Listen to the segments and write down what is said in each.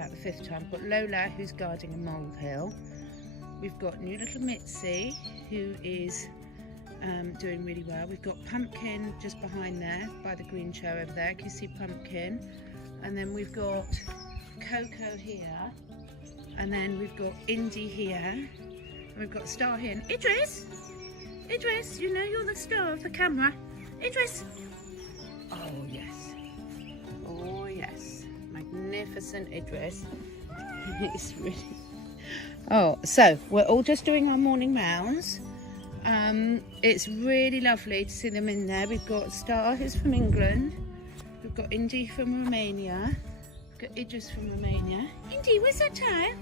about the 5th time. We've got Lola, who's guarding a molehill. We've got new little Mitzi, who is doing really well. We've got Pumpkin just behind there by the green chair over there. Can you see Pumpkin? And then we've got Coco here, and then we've got Indy here, and we've got Star here. And Idris, you know you're the star of the camera. Idris. Oh yes, oh yes, magnificent Idris. It's really. Oh, so we're all just doing our morning rounds. It's really lovely to see them in there. We've got Star, who's from England. We've got Indy from Romania. We've got Idris from Romania. Indy, where's that tie?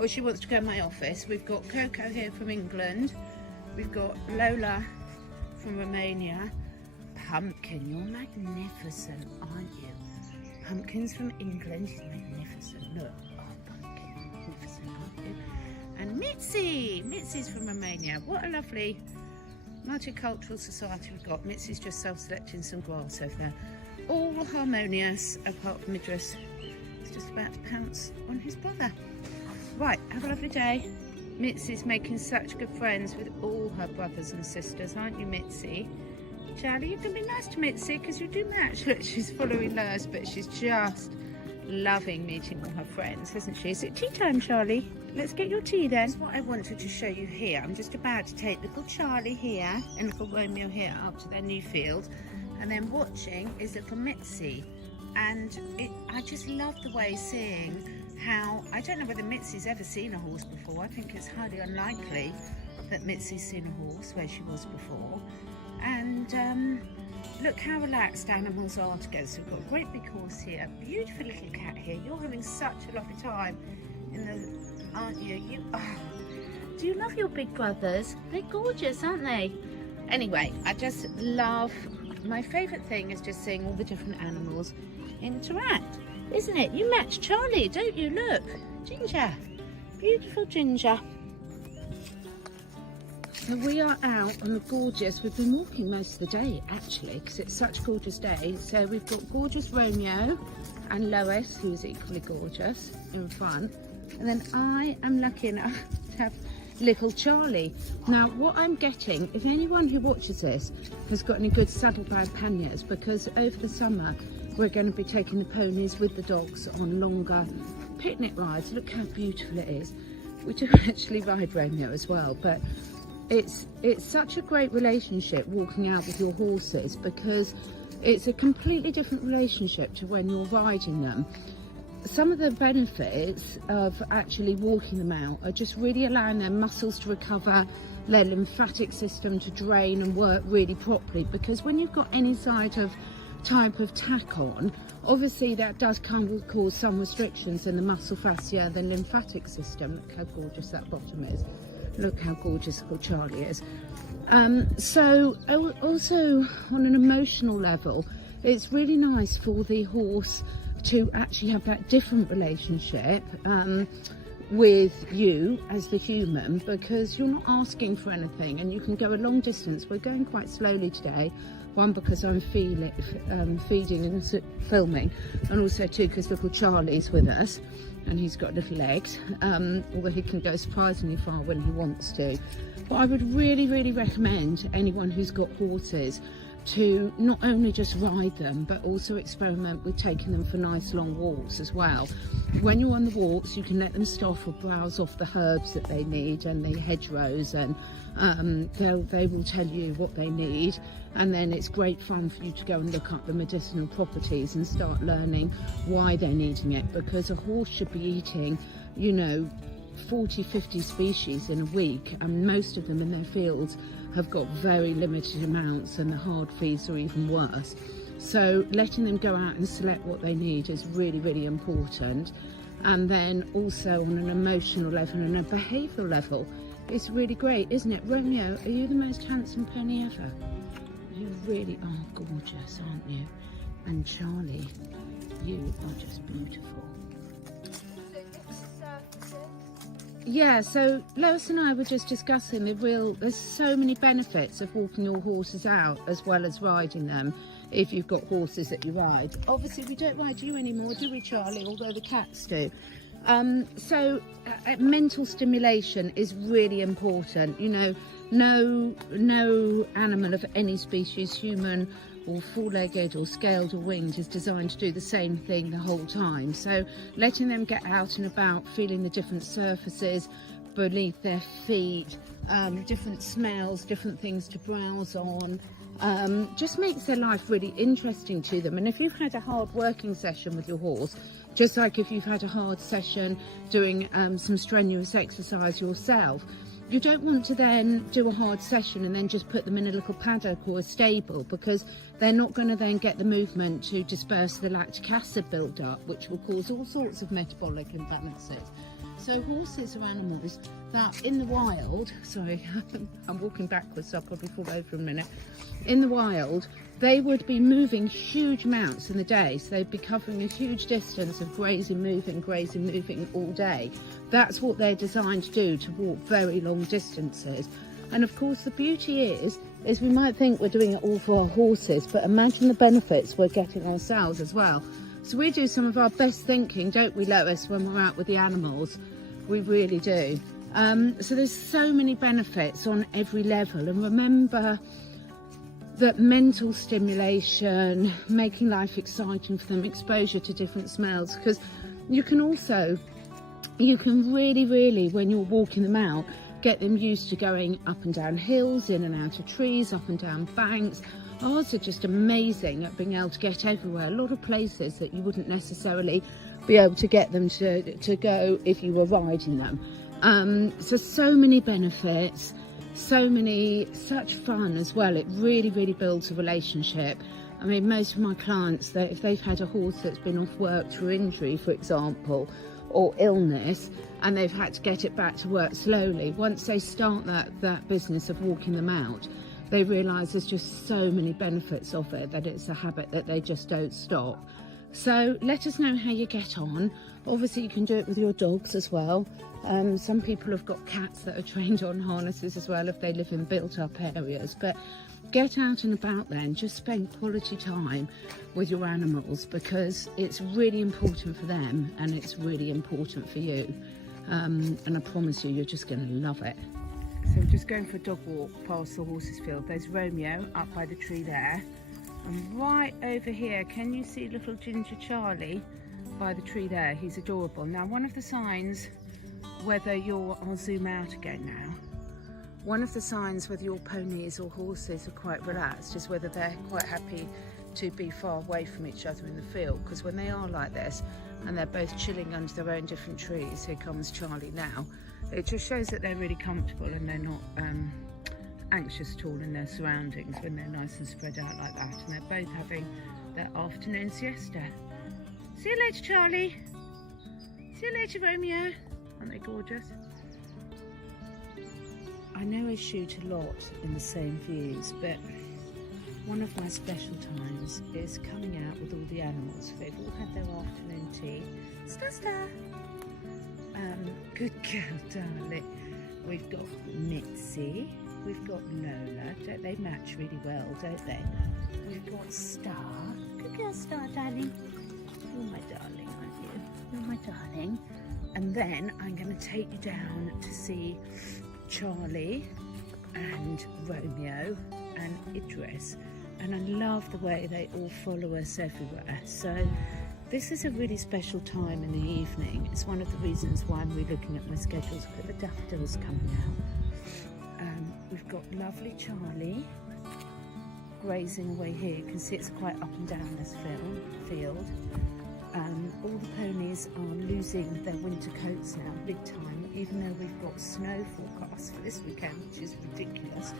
Oh, she wants to go in my office. We've got Coco here from England. We've got Lola from Romania. Pumpkin, you're magnificent, aren't you? Pumpkin's from England. She's magnificent. Look, oh, Pumpkin, magnificent, aren't you? And Mitzi's from Romania. What a lovely multicultural society we've got. Mitzi's just self-selecting some grass over there. All harmonious, apart from Idris. He's just about to pounce on his brother. Right, have a lovely day. Mitzi's making such good friends with all her brothers and sisters, aren't you, Mitzi? Charlie, you can be nice to Mitzi because you do match. Look, she's following Lurs, but she's just loving meeting all her friends, isn't she? Is it tea time, Charlie? Let's get your tea then. That's what I wanted to show you here. I'm just about to take little Charlie here and little Romeo here up to their new field, and then watching is little Mitzi. And I just love the way seeing how, I don't know whether Mitzi's ever seen a horse before. I think it's highly unlikely that Mitzi's seen a horse where she was before. And look how relaxed animals are together. So we've got a great big horse here, beautiful little cat here. You're having such a lovely time in the, aren't you? Do you love your big brothers? They're gorgeous, aren't they? Anyway, I just love, my favourite thing is just seeing all the different animals interact, isn't it? You match Charlie, don't you? Look, Ginger, beautiful Ginger. So we are out on a gorgeous, we've been walking most of the day actually because it's such a gorgeous day. So we've got gorgeous Romeo and Lois, who's equally gorgeous, in front. And then I am lucky enough to have little Charlie. Now what I'm getting, if anyone who watches this has got any good saddlebag panniers, because over the summer we're going to be taking the ponies with the dogs on longer picnic rides. Look how beautiful it is. We do actually ride Romeo as well, but it's such a great relationship walking out with your horses, because it's a completely different relationship to when you're riding them. Some of the benefits of actually walking them out are just really allowing their muscles to recover, their lymphatic system to drain and work really properly, because when you've got any type of tack on, obviously that does cause some restrictions in the muscle fascia, the lymphatic system. Look how gorgeous that bottom is. Look how gorgeous little Charlie is. So also on an emotional level, it's really nice for the horse to actually have that different relationship with you as the human, because you're not asking for anything and you can go a long distance. We're going quite slowly today, one because I'm feeding and filming, and also two because little Charlie's with us and he's got little legs, although he can go surprisingly far when he wants to. But I would really recommend anyone who's got horses to not only just ride them, but also experiment with taking them for nice long walks as well. When you're on the walks, you can let them stop or browse off the herbs that they need and the hedgerows, and they will tell you what they need. And then it's great fun for you to go and look up the medicinal properties and start learning why they're needing it, because a horse should be eating, you know, 40-50 species in a week, and most of them in their fields have got very limited amounts, and the hard feeds are even worse. So letting them go out and select what they need is really important. And then also on an emotional level and a behavioural level, it's really great, isn't it? Romeo, are you the most handsome pony ever? You really are gorgeous, aren't you? And Charlie, you are just beautiful. Yeah, so Lois and I were just discussing there's so many benefits of walking your horses out as well as riding them. if you've got horses that you ride. Obviously we don't ride you anymore, do we, Charlie? Although the cats do. Mental stimulation is really important. You know, no animal of any species, human or four-legged or scaled or winged, is designed to do the same thing the whole time. So letting them get out and about, feeling the different surfaces beneath their feet, different smells, different things to browse on, just makes their life really interesting to them. And if you've had a hard working session with your horse, just like if you've had a hard session doing some strenuous exercise yourself, you don't want to then do a hard session and then just put them in a little paddock or a stable, because they're not going to then get the movement to disperse the lactic acid build-up, which will cause all sorts of metabolic imbalances. So horses are animals that in the wild, sorry, I'm walking backwards, so I'll probably fall over in a minute. In the wild, they would be moving huge amounts in the day, so they'd be covering a huge distance of grazing, moving all day. That's what they're designed to do, to walk very long distances. And of course the beauty is we might think we're doing it all for our horses, but imagine the benefits we're getting ourselves as well. So we do some of our best thinking, don't we, Lois, when we're out with the animals? We really do. So there's so many benefits on every level. And remember that mental stimulation, making life exciting for them, exposure to different smells, because you can really, when you're walking them out, get them used to going up and down hills, in and out of trees, up and down banks. Ours are just amazing at being able to get everywhere. A lot of places that you wouldn't necessarily be able to get them to go if you were riding them. So many benefits, such fun as well. It really builds a relationship. I mean, most of my clients, if they've had a horse that's been off work through injury, for example, or illness, and they've had to get it back to work slowly, once they start that business of walking them out, they realise there's just so many benefits of it, that it's a habit that they just don't stop. So let us know how you get on. Obviously you can do it with your dogs as well. Some people have got cats that are trained on harnesses as well if they live in built up areas. But get out and about then, just spend quality time with your animals, because it's really important for them and it's really important for you. And I promise you're just going to love it. So we're just going for a dog walk past the horses field. There's Romeo up by the tree there. And right over here, can you see little Ginger Charlie by the tree there? He's adorable. Now, one of the signs, I'll zoom out again now. One of the signs whether your ponies or horses are quite relaxed is whether they're quite happy to be far away from each other in the field. Because when they are like this and they're both chilling under their own different trees, here comes Charlie now, it just shows that they're really comfortable and they're not anxious at all in their surroundings when they're nice and spread out like that, and they're both having their afternoon siesta. See you later, Charlie. See you later, Romeo. Aren't they gorgeous? I know I shoot a lot in the same views, but one of my special times is coming out with all the animals. They've all had their afternoon tea. Star. Good girl, darling. We've got Mitzi. We've got Lola. Don't they match really well, don't they? We've got Star. Good girl, Star, darling. You're my darling, aren't you? You're my darling. And then I'm going to take you down to see Charlie and Romeo and Idris. And I love the way they all follow us everywhere. So this is a really special time in the evening. It's one of the reasons why I'm relooking at my schedules, but the daffodils coming out. We've got lovely Charlie grazing away here. You can see it's quite up and down this field. All the ponies are losing their winter coats now, big time, even though we've got snow forecast for this weekend, which is ridiculous,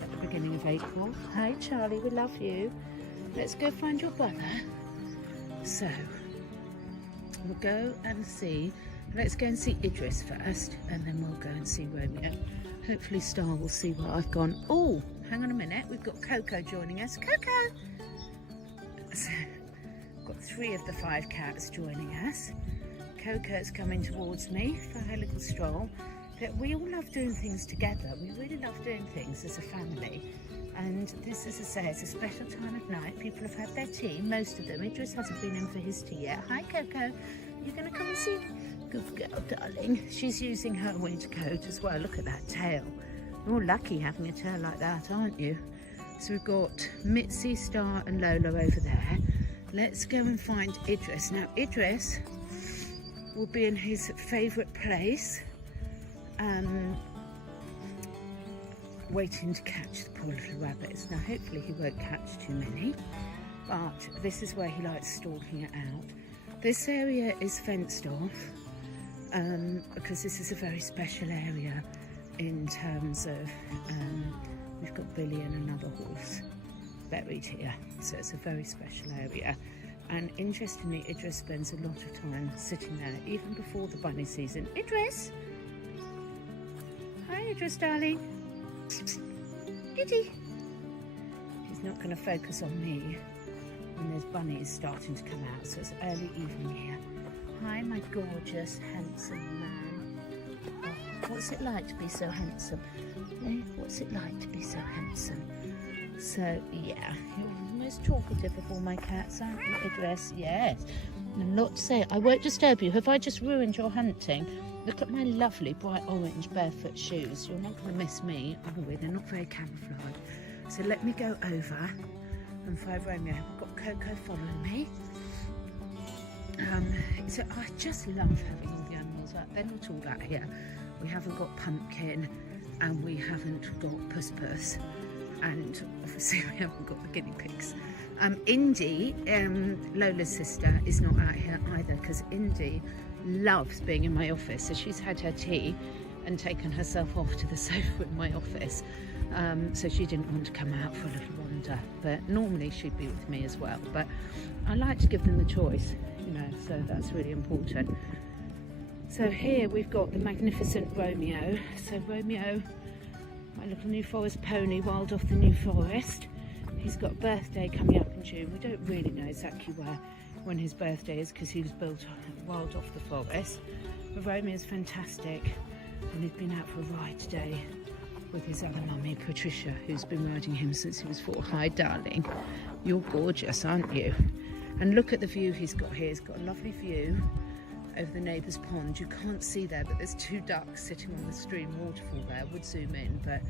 at the beginning of April. Hi Charlie, we love you. Let's go find your brother. So, we'll go and see, let's go and see Idris first, and then we'll go and see Romeo. Hopefully Star will see where I've gone. Oh, hang on a minute, we've got Coco joining us. Coco! So, got 3 of the 5 cats joining us. Coco's coming towards me for her little stroll. That we all love doing things together. We really love doing things as a family. And this, as I say, is a special time of night. People have had their tea, most of them. Idris hasn't been in for his tea yet. Hi, Coco. You're going to come and see? Good girl, darling. She's using her winter coat as well. Look at that tail. You're lucky having a tail like that, aren't you? So we've got Mitzi, Star and Lola over there. Let's go and find Idris. Now, Idris will be in his favourite place, waiting to catch the poor little rabbits. Now, hopefully he won't catch too many, but this is where he likes stalking it out. This area is fenced off because this is a very special area in terms of, we've got Billy and another horse buried here, so it's a very special area. And interestingly, Idris spends a lot of time sitting there, even before the bunny season. Idris! Hi, Idris, darling. Giddy. He's not going to focus on me when there's bunnies starting to come out, so it's early evening here. Hi, my gorgeous, handsome man. Oh, what's it like to be so handsome? Eh? What's it like to be so handsome? So, yeah, you're the most talkative of all my cats, aren't you, Idris? Yes. And a lot to say. I won't disturb you. Have I just ruined your hunting? Look at my lovely bright orange barefoot shoes. You're not going to miss me, are we? They're not very camouflage. So let me go over and find Romeo. I've got Coco following me. So I just love having all the animals out. They're not all out here. We haven't got Pumpkin and we haven't got Puss Puss. And obviously we haven't got the guinea pigs. Indy, Lola's sister, is not out here either because Indy loves being in my office. So she's had her tea and taken herself off to the sofa in my office. So she didn't want to come out for a little wander. But normally she'd be with me as well. But I like to give them the choice, you know, so that's really important. So here we've got the magnificent Romeo. So Romeo, my little New Forest pony, wild off the New Forest. He's got a birthday coming up in June. We don't really know exactly when his birthday is because he was built wild off the forest. But Romeo's fantastic and he's been out for a ride today with his other mummy, Patricia, who's been riding him since he was 4. Hi, darling. You're gorgeous, aren't you? And look at the view he's got here. He's got a lovely view over the neighbour's pond. You can't see there, but there's 2 ducks sitting on the stream waterfall there. I would zoom in, but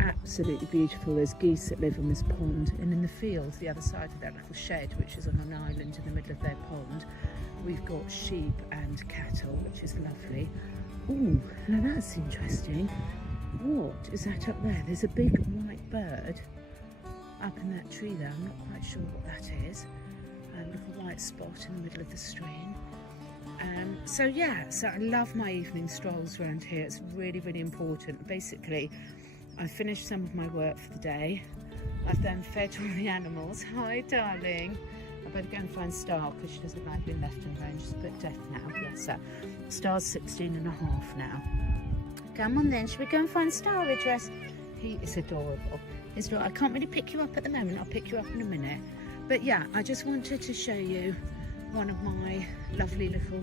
absolutely beautiful. There's geese that live on this pond, and in the field, the other side of that little shed, which is on an island in the middle of their pond, we've got sheep and cattle, which is lovely. Ooh, now that's interesting. What is that up there? There's a big white bird up in that tree there. I'm not quite sure what that is. A little white spot in the middle of the stream. So yeah, so I love my evening strolls around here. It's really, really important. Basically, I finished some of my work for the day. I've then fed all the animals. Hi, darling. I better go and find Star because she doesn't like being left alone. She's a bit deaf now. Bless her. Star's 16 and a half now. Come on then, shall we go and find Star, Idris? He is adorable. I can't really pick you up at the moment. I'll pick you up in a minute. But yeah, I just wanted to show you one of my lovely little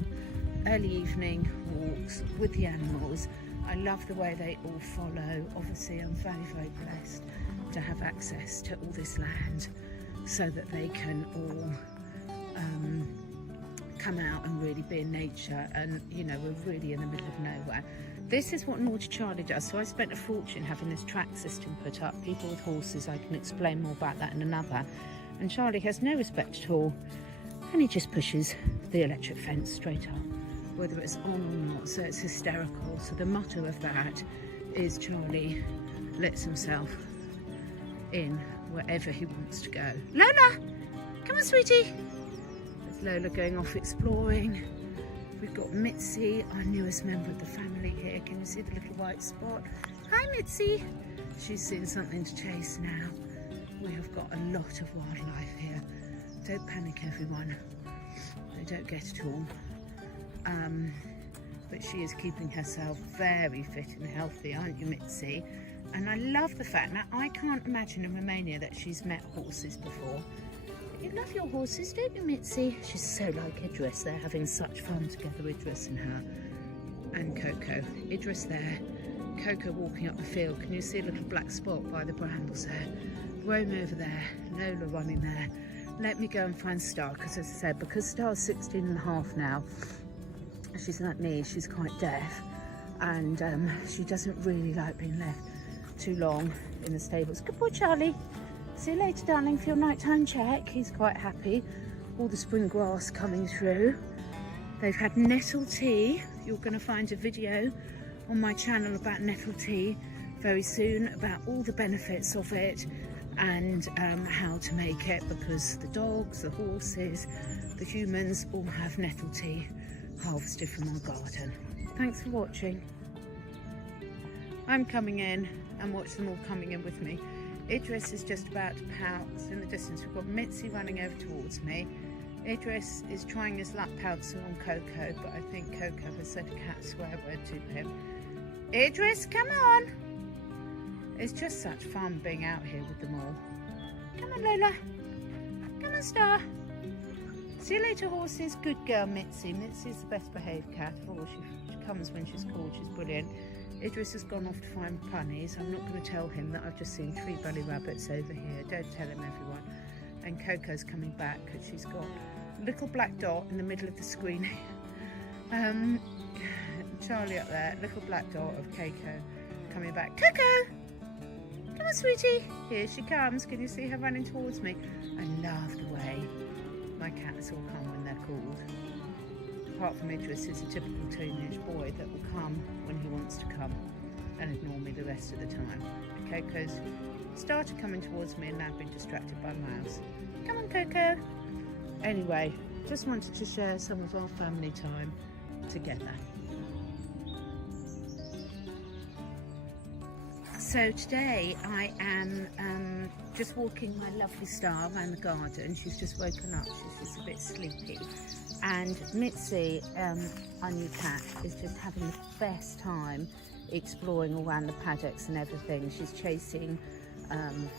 early evening walks with the animals. I love the way they all follow. Obviously, I'm very, very blessed to have access to all this land so that they can all come out and really be in nature. And, you know, we're really in the middle of nowhere. This is what Naughty Charlie does. So I spent a fortune having this track system put up. People with horses, I can explain more about that in another. And Charlie has no respect at all. And he just pushes the electric fence straight up, whether it's on or not, so it's hysterical. So the motto of that is Charlie lets himself in wherever he wants to go. Lola, come on, sweetie. There's Lola going off exploring. We've got Mitzi, our newest member of the family here. Can you see the little white spot? Hi, Mitzi. She's seen something to chase now. We have got a lot of wildlife here. Don't panic, everyone. They don't get it all. But she is keeping herself very fit and healthy, aren't you, Mitzi? And I love the fact, now I can't imagine in Romania that she's met horses before. You love your horses, don't you, Mitzi? She's so like Idris. They're having such fun together, Idris and her. And Coco. Idris there Coco walking up the field. Can you see a little black spot by the brambles there? Rome over there, Lola running there. Let me go and find Star, because as I said, because Star's 16 and a half now, she's like me, she's quite deaf, and she doesn't really like being left too long in the stables. Good boy, Charlie. See you later, darling, for your nighttime check. He's quite happy. All the spring grass coming through. They've had nettle tea. You're going to find a video on my channel about nettle tea very soon, about all the benefits of it and how to make it, because the dogs, the horses, the humans all have nettle tea harvested from our garden. Thanks for watching. I'm coming in and watch them all coming in with me. Idris is just about to pounce in the distance. We've got Mitzi running over towards me. Idris is trying his luck pouncing on Coco, but I think Coco has said a cat swear word to him. Idris, come on! It's just such fun being out here with them all. Come on, Lola. Come on, Star. See you later, horses. Good girl, Mitzi. Mitzi's the best behaved cat of all. She comes when she's called. She's brilliant. Idris has gone off to find bunnies. I'm not going to tell him that I've just seen 3 bunny rabbits over here. Don't tell him, everyone. And Coco's coming back because she's got a little black dot in the middle of the screen. Charlie up there, little black dot of Coco coming back. Coco! Come on, sweetie. Here she comes. Can you see her running towards me? I love the way my cats all come when they're called. Apart from Idris, is a typical teenage boy that will come when he wants to come and ignore me the rest of the time. Coco's started coming towards me and now been distracted by Mouse. Come on, Coco. Anyway, just wanted to share some of our family time together. So today I am just walking my lovely Star around the garden. She's just woken up, she's just a bit sleepy. And Mitzi, our new cat, is just having the best time exploring all around the paddocks and everything. She's chasing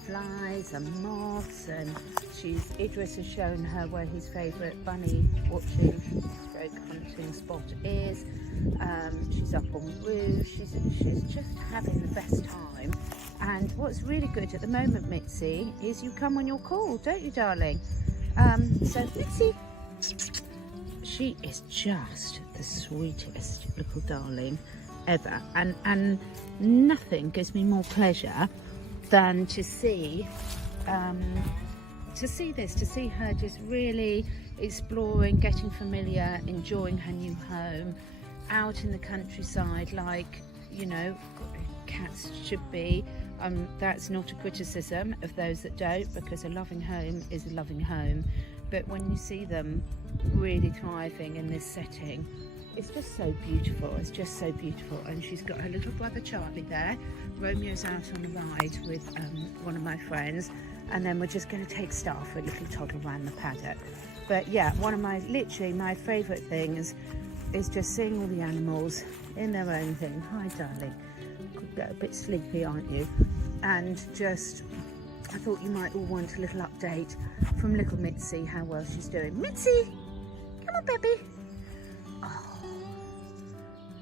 flies and moths, and Idris has shown her where his favourite bunny watching stroke hunting spot is. She's up on roofs. She's just having the best time. And what's really good at the moment, Mitzi, is you come when you're called, don't you, darling? So Mitzi, she is just the sweetest little darling ever, and nothing gives me more pleasure than to see her just really exploring, getting familiar, enjoying her new home, out in the countryside, like, you know, cats should be. That's not a criticism of those that don't, because a loving home is a loving home. But when you see them really thriving in this setting, it's just so beautiful. It's just so beautiful. And she's got her little brother Charlie there. Romeo's out on a ride with one of my friends, and then we're just going to take Star for a little toddle around the paddock. But yeah, literally my favourite things is just seeing all the animals in their own thing. Hi, darling. Could get a bit sleepy, aren't you? And just, I thought you might all want a little update from little Mitzi, how well she's doing. Mitzi, come on, baby. Oh,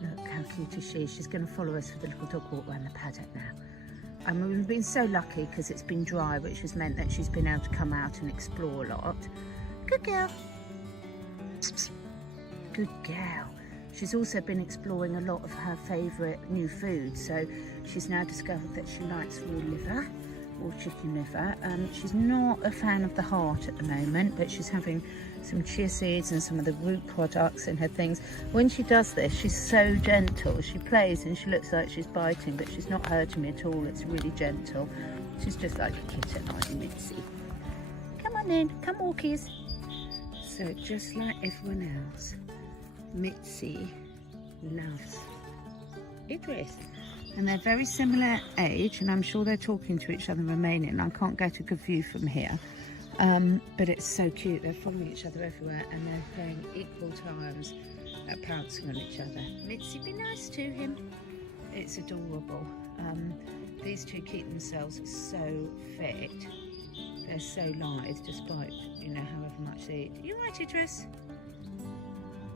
look how cute is she. She's going to follow us for the little dog walk around the paddock now. And we've been so lucky because it's been dry, which has meant that she's been able to come out and explore a lot. Good girl. Good girl. She's also been exploring a lot of her favourite new foods. So she's now discovered that she likes raw liver or chicken liver. She's not a fan of the heart at the moment, but she's having some chia seeds and some of the root products in her things. When she does this, she's so gentle. She plays and she looks like she's biting, but she's not hurting me at all. It's really gentle. She's just like a kitten, aren't you, Mitzi? Come on in, come walkies. So just like everyone else, Mitzi loves Idris. And they're very similar age, and I'm sure they're talking to each other in Romanian. I can't get a good view from here, but it's so cute. They're following each other everywhere, and they're playing equal times at pouncing on each other. Mitzi, be nice to him. It's adorable. These two keep themselves so fit. They're so lithe, despite, you know, however much they eat. You right, Idris?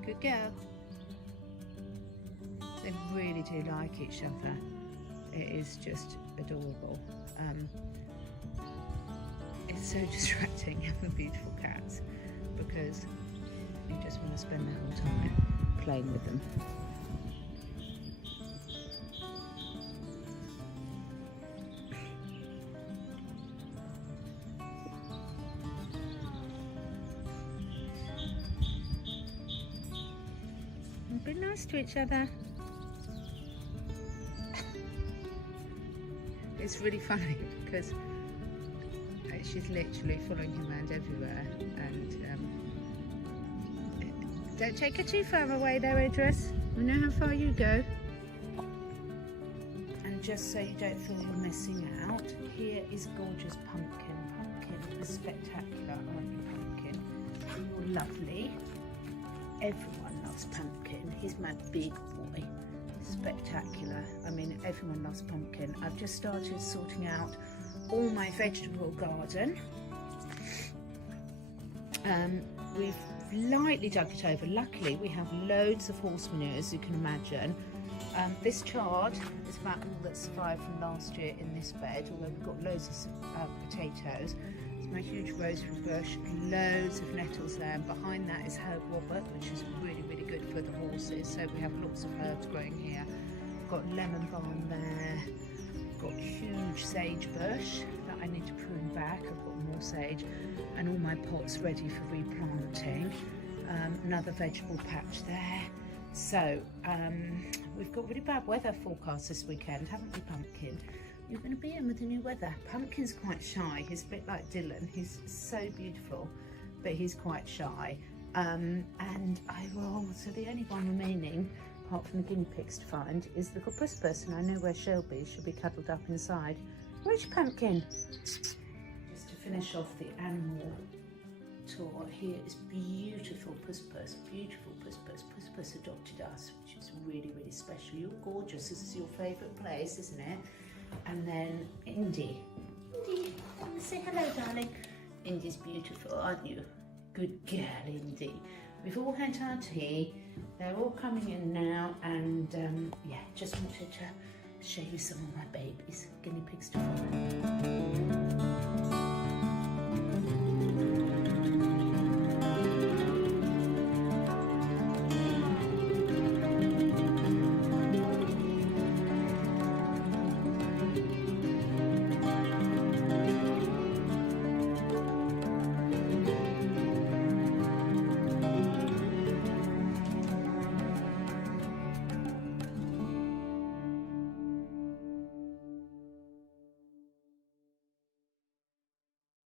Good girl. They really do like each other. It is just adorable. It's so distracting having beautiful cats because you just want to spend the whole time playing with them. Be nice to each other. It's really funny because she's literally following him around everywhere, and don't take her too far away there, Idris. We know how far you go. And just so you don't feel you're missing out, here is gorgeous Pumpkin. Pumpkin is spectacular, aren't you, Pumpkin? You're lovely. Everyone loves Pumpkin. He's my big boy. Spectacular. I mean, everyone loves Pumpkin. I've just started sorting out all my vegetable garden. We've lightly dug it over. Luckily, we have loads of horse manure, as you can imagine. This chard is about all that survived from last year in this bed, although we've got loads of potatoes. My huge rosemary bush, loads of nettles there, and behind that is herb Robert, which is really, really good for the horses. So we have lots of herbs growing here. Got lemon balm there, got huge sage bush that I need to prune back. I've got more sage, and all my pots ready for replanting. Another vegetable patch there. So we've got really bad weather forecast this weekend, haven't we, Pumpkin? You're going to be in with the new weather. Pumpkin's quite shy. He's a bit like Dylan. He's so beautiful, but he's quite shy. And so the only one remaining, apart from the guinea pigs to find, is little Puss, and I know where she'll be. She'll be cuddled up inside. Where's your Pumpkin? Just to finish off the animal tour, here is beautiful Puss, beautiful Puss. Puss adopted us, which is really, really special. You're gorgeous. This is your favourite place, isn't it? And then Indy, come and say hello, darling. Indy's beautiful, aren't you? Good girl, Indy. We've all had our tea. They're all coming in now, and yeah, just wanted to show you some of my babies, guinea pigs to follow.